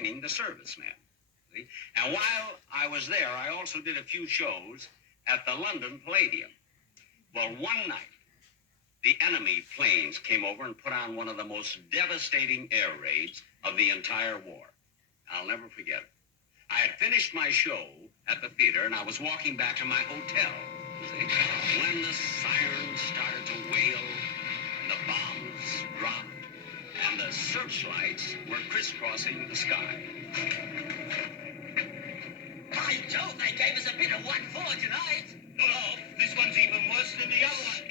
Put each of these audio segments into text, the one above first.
training the servicemen. See? And while I was there, I also did a few shows at the London Palladium. Well, one night, the enemy planes came over and put on one of the most devastating air raids of the entire war. I'll never forget it. I had finished my show at the theater, and I was walking back to my hotel, see, when the sirens started to wail, and the bombs dropped, and the searchlights were crisscrossing the sky. By Jove, they gave us a bit of what for tonight. Oh, this one's even worse than the other one.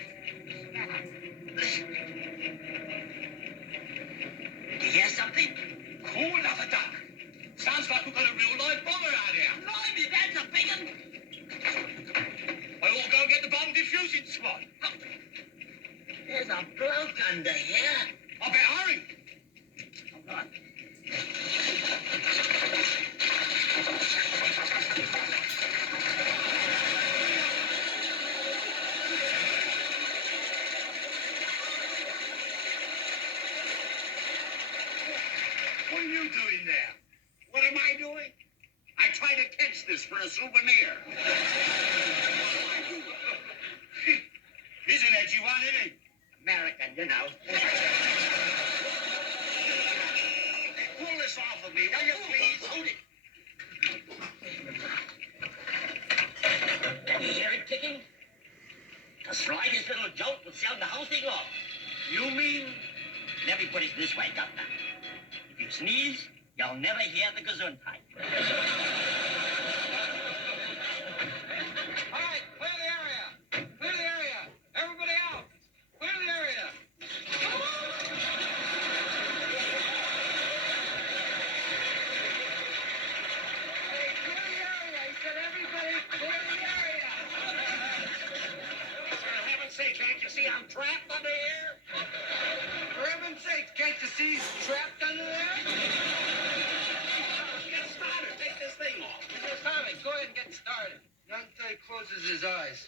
You hear something? Cool enough a duck. Sounds like we've got a real live bomber out here. Blimey, that's a big one. I ought to go and get the bomb diffusing squad. There's a bloke under here. I better hurry. Hold on. What are you doing there? What am I doing? I tried to catch this for a souvenir. He's an edgy one, isn't he? American, you know. Pull this off of me, will you, please? Hold it. You hear it kicking? The slightest little jolt will send the whole thing off. You mean? Let me put it this way, Governor. If you sneeze, you'll never hear the Gesundheit. All right, clear the area. Clear the area. Everybody out. Clear the area. Hey, clear the area. He said everybody clear the area. For heaven's sake, can't you see I'm trapped under here? For heaven's sake, can't you see he's trapped under there? Get started. Take this thing off. Tommy, go ahead and get started. Not until he closes his eyes.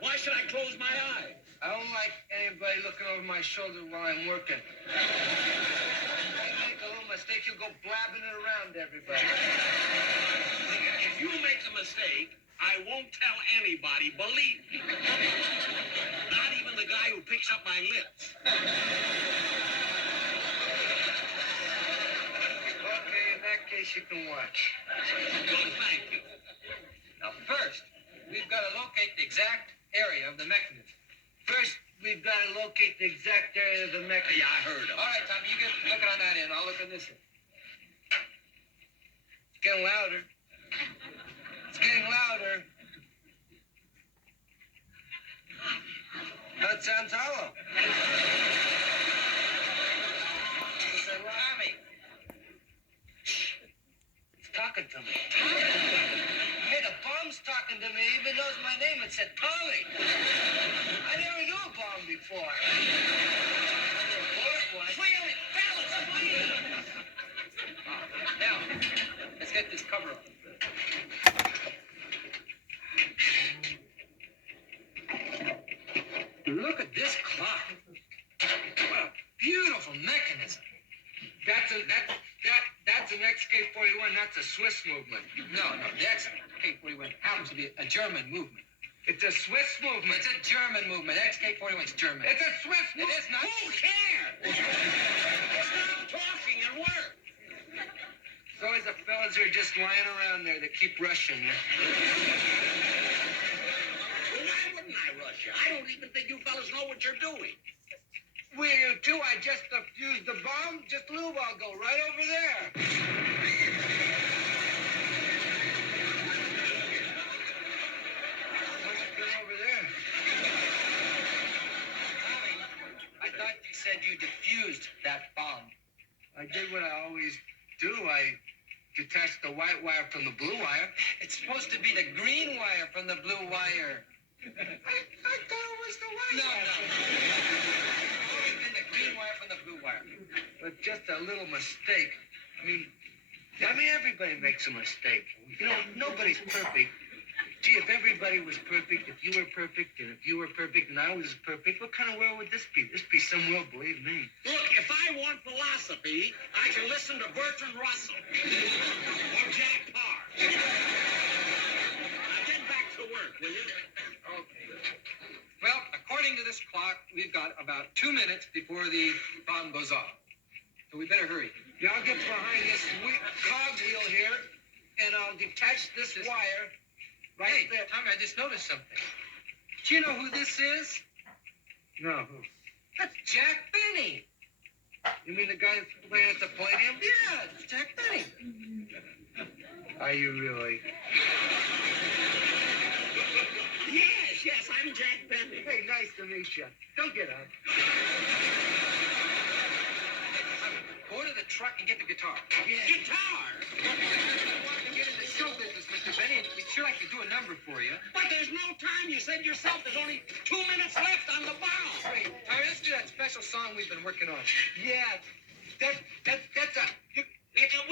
Why should I close my eyes? I don't like anybody looking over my shoulder while I'm working. If I make a little mistake, you'll go blabbing it around to everybody. If you make a mistake, I won't tell anybody, believe me. Not even the guy who picks up my lips. Okay, in that case, you can watch. Well, thank you. Now, first, we've got to locate the exact area of the mechanism. First, we've got to locate the exact area of the mechanism. Yeah, I heard of All it. right, Tommy, you get looking on that end. I'll look on this end. It's getting louder. It's getting louder. That sounds hollow. Tommy. It's talking to me. Hey, the bomb's talking to me. It even knows my name. It said Tommy. I never knew a bomb before. Clear it, fellas, clear. Now, let's get this cover up. Look at this clock. What a beautiful mechanism. That's an XK-41. That's a Swiss movement. No, the XK-41 happens to be a German movement. It's a Swiss movement. It's a German movement. XK-41 is German. It's a Swiss It movement. is not. Who cares? Stop talking and work. It's always the fellas who are just lying around there that keep rushing you. Well, why wouldn't I rush you? I don't even think you fellas know what you're doing. Will you too? I just defused the bomb. Just a little while ago, right over there. What's it been over there? Tommy, I thought you said you defused that bomb. I did what I always do. I detached the white wire from the blue wire. It's supposed to be the green wire from the blue wire. I thought it was the white No, wire. It's always been the green wire from the blue wire. But just a little mistake. I mean, everybody makes a mistake. You know, nobody's perfect. Gee, if everybody was perfect, if you were perfect, and if you were perfect, and I was perfect, what kind of world would this be? This be some world, believe me. Look, if I want philosophy, I can listen to Bertrand Russell or Jack Parr. Now get back to work, will you? Okay. Well, according to this clock, we've got about 2 minutes before the bomb goes off. So we better hurry. Yeah, I'll get behind this cogwheel here, and I'll detach this wire right Hey, there. Tommy, I just noticed something. Do you know who this is? No. That's Jack Benny. You mean the guy that's playing at the Palladium? Yeah, it's Jack Benny. Are you really? Yes, I'm Jack Benny. Hey, nice to meet you. Don't get up. Go to the truck and get the guitar. Guitar? I want to get into show business, Mr. Benny. We'd sure like to do a number for you. But there's no time. You said yourself there's only 2 minutes left on the bomb. Wait, Tommy, let's do that special song we've been working on. Yeah, that's a...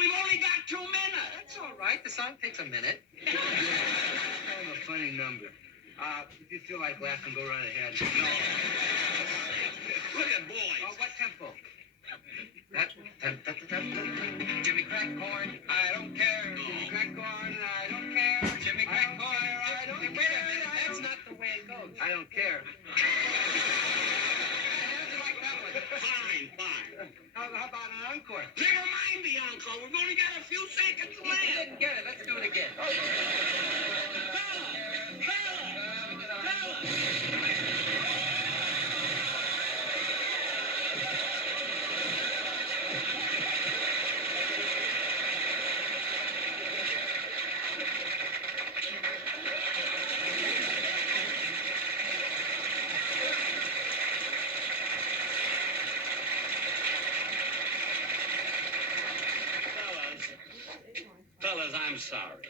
We've only got 2 minutes. That's all right. The song takes a minute. kind of a funny number. If you feel like laughing, go right ahead. No. Look at boys. Oh, what tempo? Jimmy Crack Corn, I don't care. Jimmy Crack Corn, I don't care. Jimmy I Crack don't Corn, care, I don't Wait a care, minute, I that's don't- not the way it goes. I don't care. How'd you like that one? Fine. How about an encore? Never mind the encore. We've only got a few seconds You left. didn't get it. Let's do it again. Fellas, I'm sorry.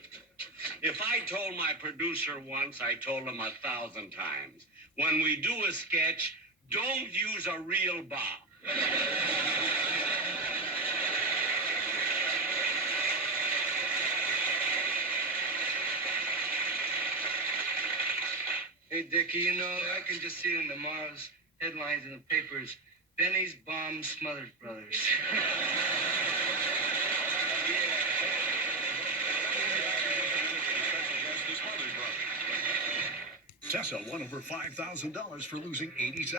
If I told my producer once, I told him 1,000 times. When we do a sketch, don't use a real bomb. Hey, Dickie, you know, I can just see in tomorrow's headlines in the papers, Benny's bomb smothered brothers. Tessa won over $5,000 for losing 87.